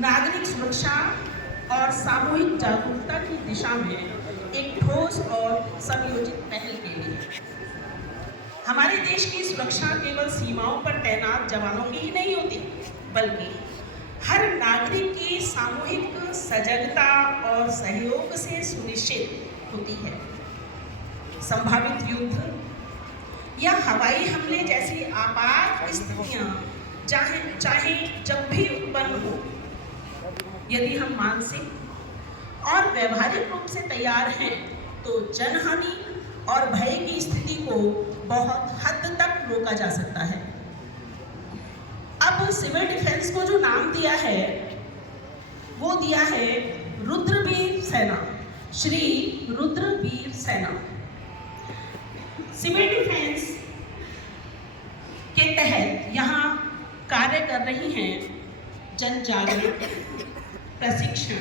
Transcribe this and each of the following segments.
नागरिक सुरक्षा और सामूहिक जागरूकता की दिशा में एक ठोस और समयोजित पहल के लिए हमारे देश की सुरक्षा केवल सीमाओं पर तैनात जवानों की ही नहीं होती, बल्कि हर नागरिक की सामूहिक सजगता और सहयोग से सुनिश्चित होती है। संभावित युद्ध या हवाई हमले जैसी आपात स्थितियां चाहे जब भी उत्पन्न हो, यदि हम मानसिक और व्यवहारिक रूप से तैयार हैं तो जनहानि और भय की स्थिति को बहुत हद तक रोका जा सकता है। अब सिविल डिफेंस को जो नाम दिया है वो दिया है रुद्रवीर सेना, श्री रुद्रवीर सेना। सिविल डिफेंस के तहत यहाँ कार्य कर रही हैं जन जागरण, प्रशिक्षण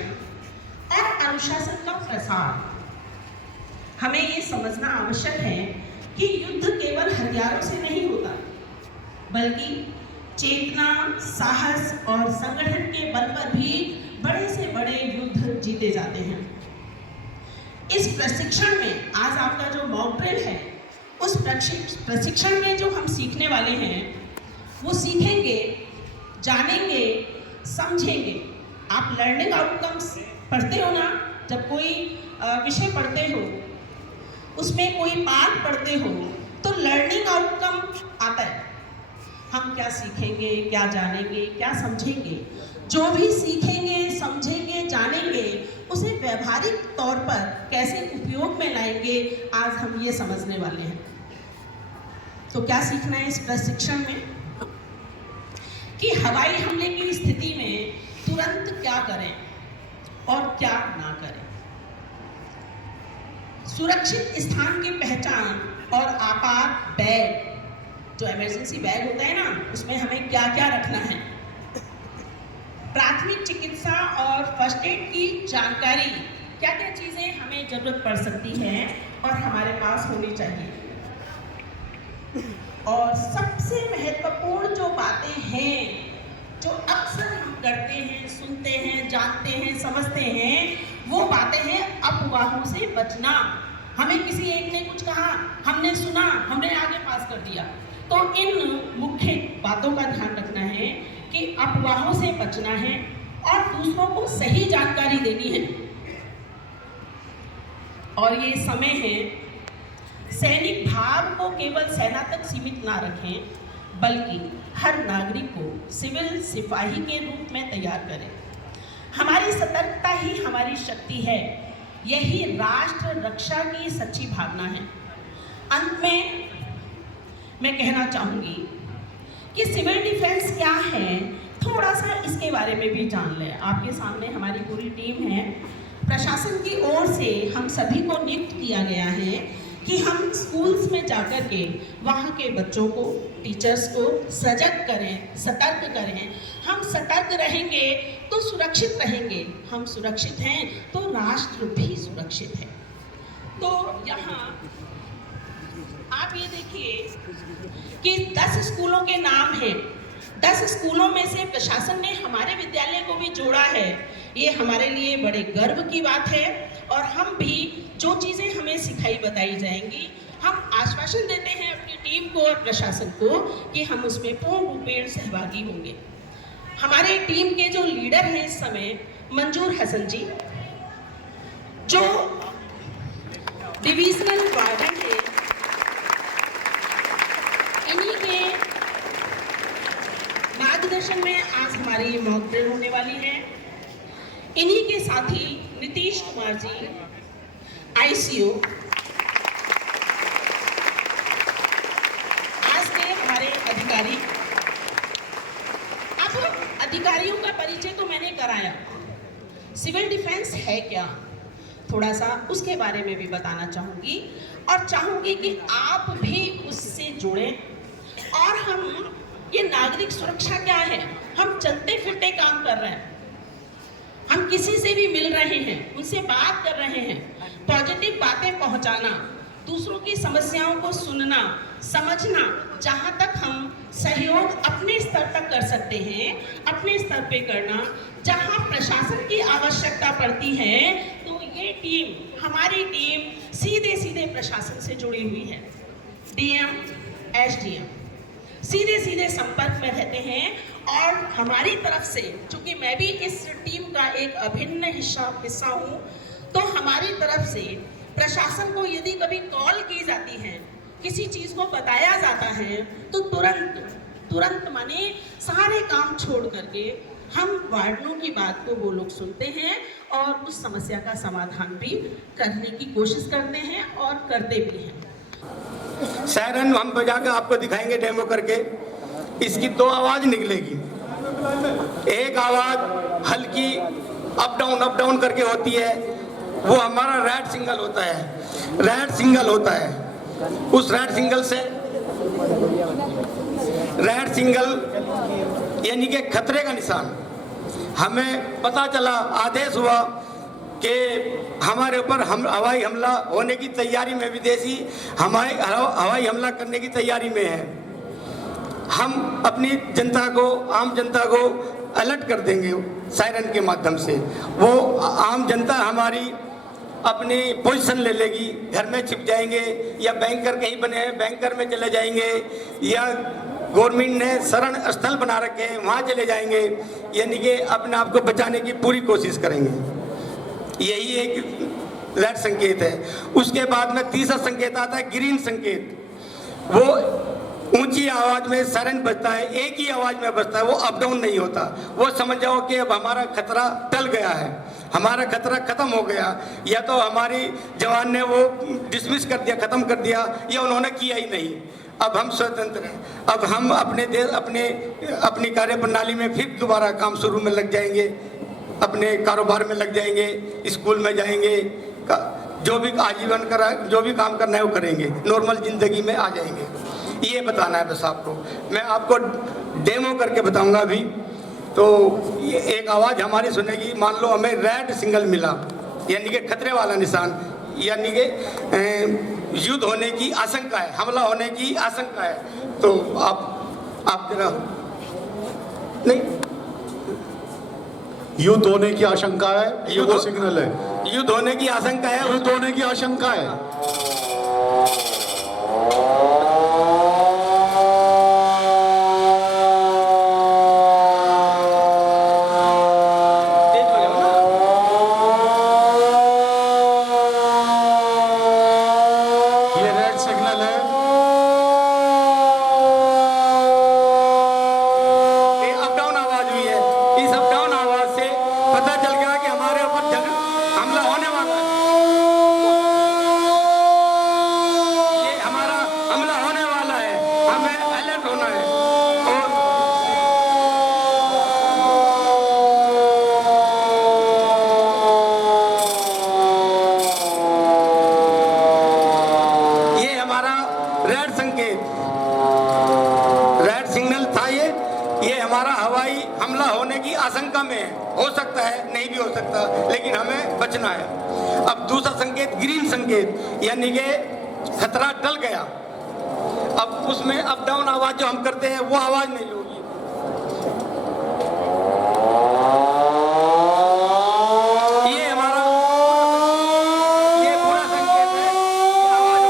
और अनुशासन का प्रसार। हमें ये समझना आवश्यक है कि युद्ध केवल हथियारों से नहीं होता, बल्कि चेतना, साहस और संगठन के बल पर भी बड़े से बड़े युद्ध जीते जाते हैं। इस प्रशिक्षण में आज आपका जो मॉक ड्रिल है, उस प्रशिक्षण में जो हम सीखने वाले हैं वो सीखेंगे, जानेंगे, समझेंगे। आप लर्निंग आउटकम्स पढ़ते हो ना, जब कोई विषय पढ़ते हो, उसमें कोई पाठ पढ़ते हो तो लर्निंग आउटकम आता है। हम क्या सीखेंगे, क्या जानेंगे, क्या समझेंगे। जो भी सीखेंगे, समझेंगे, जानेंगे, उसे व्यावहारिक तौर पर कैसे उपयोग में लाएंगे, आज हम ये समझने वाले हैं। तो क्या सीखना है इस प्रशिक्षण में कि हवाई हमले की स्थिति में तुरंत क्या करें और क्या ना करें, सुरक्षित स्थान की पहचान और आपात बैग, जो इमरजेंसी बैग होता है ना, उसमें हमें क्या क्या रखना है, प्राथमिक चिकित्सा और फर्स्ट एड की जानकारी, क्या क्या चीज़ें हमें जरूरत पड़ सकती है और हमारे पास होनी चाहिए। और सबसे महत्वपूर्ण जो बातें हैं, जो अक्सर हम करते हैं, सुनते हैं, जानते हैं, समझते हैं, वो बातें हैं अफवाहों से बचना। हमें किसी एक ने कुछ कहा, हमने सुना, हमने आगे पास कर दिया। तो इन मुख्य बातों का ध्यान रखना है कि अफवाहों से बचना है और दूसरों को सही जानकारी देनी है। और ये समय है, सैनिक भाव को केवल सेना तक सीमित ना रखें, बल्कि हर नागरिक को सिविल सिपाही के रूप में तैयार करें। हमारी सतर्कता ही हमारी शक्ति है, यही राष्ट्र रक्षा की सच्ची भावना है। अंत में मैं कहना चाहूँगी कि सिविल डिफेंस क्या है, थोड़ा सा इसके बारे में भी जान लें। आपके सामने हमारी पूरी टीम है। प्रशासन की ओर से हम सभी को नियुक्त किया गया है कि हम स्कूल्स में जाकर के वहाँ के बच्चों को, टीचर्स को सजग करें, सतर्क करें। हम सतर्क रहेंगे तो सुरक्षित रहेंगे, हम सुरक्षित हैं तो राष्ट्र भी सुरक्षित है। तो यहाँ आप ये देखिए कि 10 स्कूलों के नाम हैं। 10 स्कूलों में से प्रशासन ने हमारे विद्यालय को भी जोड़ा है। ये हमारे लिए बड़े गर्व की बात है और हम भी जो चीज़ें हमें सिखाई बताई जाएंगी, हम आश्वासन देते हैं अपनी टीम को और प्रशासन को कि हम उसमें पूर्ण रूपेण सहभागी होंगे। हमारे टीम के जो लीडर हैं इस समय, मंजूर हसन जी, जो डिविजनल वार्डन है, इन्हीं के मार्गदर्शन में आज हमारी मॉक ड्रिल होने वाली है। इन्हीं के साथी नीतीश कुमार जी, ICO, आज के हमारे अधिकारी। अब अधिकारियों का परिचय तो मैंने कराया, सिविल डिफेंस है क्या, थोड़ा सा उसके बारे में भी बताना चाहूँगी और चाहूँगी कि आप भी उससे जुड़ें। और हम ये नागरिक सुरक्षा क्या है, हम चलते फिरते काम कर रहे हैं, हम किसी से भी मिल रहे हैं, उनसे बात कर रहे हैं, पॉजिटिव बातें पहुंचाना, दूसरों की समस्याओं को सुनना, समझना, जहाँ तक हम सहयोग अपने स्तर तक कर सकते हैं, अपने स्तर पे करना। जहाँ प्रशासन की आवश्यकता पड़ती है तो ये टीम, हमारी टीम सीधे सीधे प्रशासन से जुड़ी हुई है। डीएम, एसडीएम सीधे सीधे संपर्क में रहते हैं और हमारी तरफ से, चूंकि मैं भी इस टीम का एक अभिन्न हिस्सा हूँ, तो हमारी तरफ से प्रशासन को यदि कभी कॉल की जाती है, किसी चीज़ को बताया जाता है, तो तुरंत माने सारे काम छोड़ करके हम वार्डों की बात को वो लोग सुनते हैं और उस समस्या का समाधान भी करने की कोशिश करते हैं और करते भी हैं। सायरन हम बजा के आपको दिखाएंगे डेमो करके। इसकी दो आवाज निकलेगी। एक आवाज हल्की अप डाउन करके होती है, वो हमारा रेड सिंगल होता है। रेड सिंगल होता है, उस रेड सिंगल से, रेड सिंगल यानी कि खतरे का निशान। हमें पता चला, आदेश हुआ कि हमारे ऊपर हवाई हमला होने की तैयारी में, विदेशी हवाई हमला करने की तैयारी में है। हम अपनी जनता को, आम जनता को अलर्ट कर देंगे सायरन के माध्यम से। वो आम जनता हमारी अपनी पोजीशन ले लेगी, घर में छिप जाएंगे, या बैंकर कहीं बने हैं बैंकर में चले जाएंगे, या गवर्नमेंट ने शरण स्थल बना रखे हैं वहाँ चले जाएंगे, यानी कि अपने आप को बचाने की पूरी कोशिश करेंगे। यही एक रेड संकेत है। उसके बाद में तीसरा संकेत आता है ग्रीन संकेत। वो ऊंची आवाज में सायरन बजता है, एक ही आवाज में बजता है, वो अप डाउन नहीं होता। वो समझ जाओ कि अब हमारा खतरा टल गया है, हमारा खतरा खत्म हो गया। या तो हमारी जवान ने वो डिसमिस कर दिया, खत्म कर दिया, या उन्होंने किया ही नहीं। अब हम स्वतंत्र हैं। अब हम अपने देश, अपनी कार्य प्रणाली में फिर दोबारा काम शुरू में लग जाएंगे, अपने कारोबार में लग जाएंगे, स्कूल में जाएंगे, जो भी आजीवन करा, जो भी काम करना है वो करेंगे, नॉर्मल जिंदगी में आ जाएंगे। ये बताना है बस आपको। मैं आपको डेमो करके बताऊंगा अभी। तो ये एक आवाज़ हमारी सुनेगी। मान लो हमें रेड सिंगल मिला, यानी कि खतरे वाला निशान, यानी कि युद्ध होने की आशंका है, हमला होने की आशंका है। तो आप जरा नहीं, युद्ध होने की आशंका है, ये वो सिग्नल है। युद्ध होने की आशंका है, युद्ध होने की आशंका है। आशंका में है, हो सकता है नहीं भी हो सकता, लेकिन हमें बचना है। अब दूसरा संकेत ग्रीन संकेत, यानी कि खतरा टल गया। अब उसमें अप डाउन आवाज जो हम करते हैं वो आवाज नहीं होगी। ये हमारा ये पूरा संकेत है, आवाज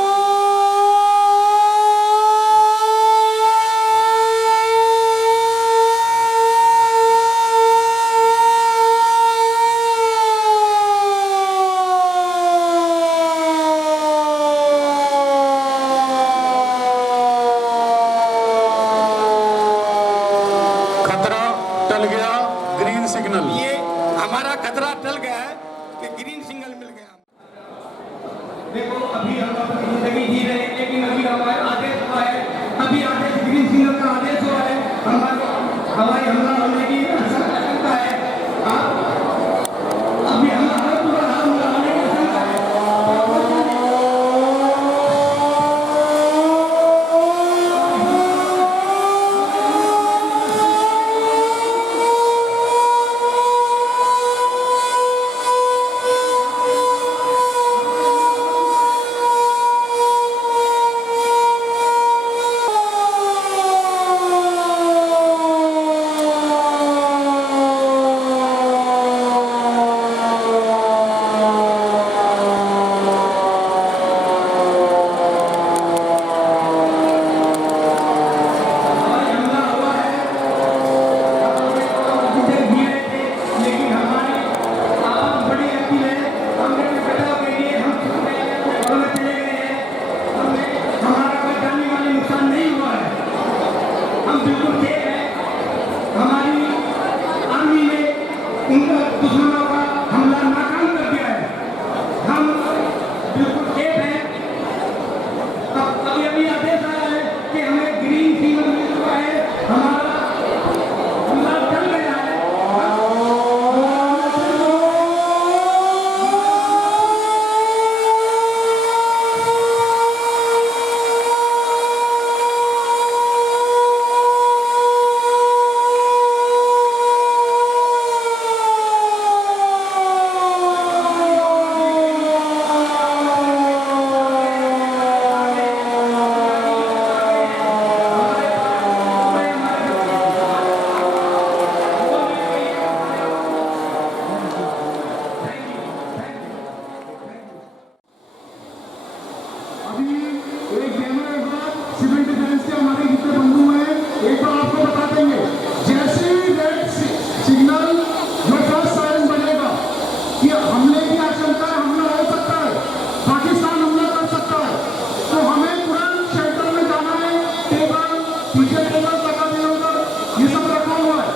पीछे टेबल टका बिलोकर ये सब रखा हुआ है,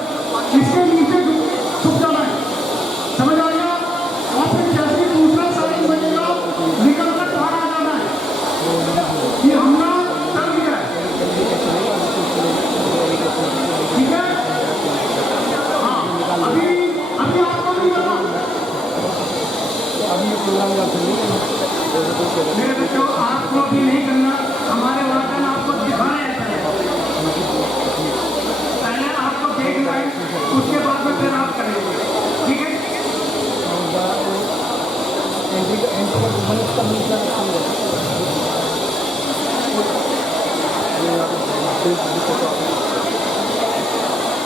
इसके नीचे छुप जाना है, समझ आ गया? और फिर जैसे ही दूसरा साइन बनेगा निकल कर बाहर आ जाना है कि हमला कर दिया है, ठीक है? हाँ, अभी आपको नहीं करना। मेरे बच्चों, आपको भी नहीं करना, हमारे वार्डन आपको दिखाना है। पहले आपको देखना है, उसके बाद में फिर आप करेंगे, ठीक है?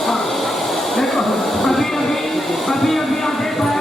हाँ, देखो अभी आदेश आया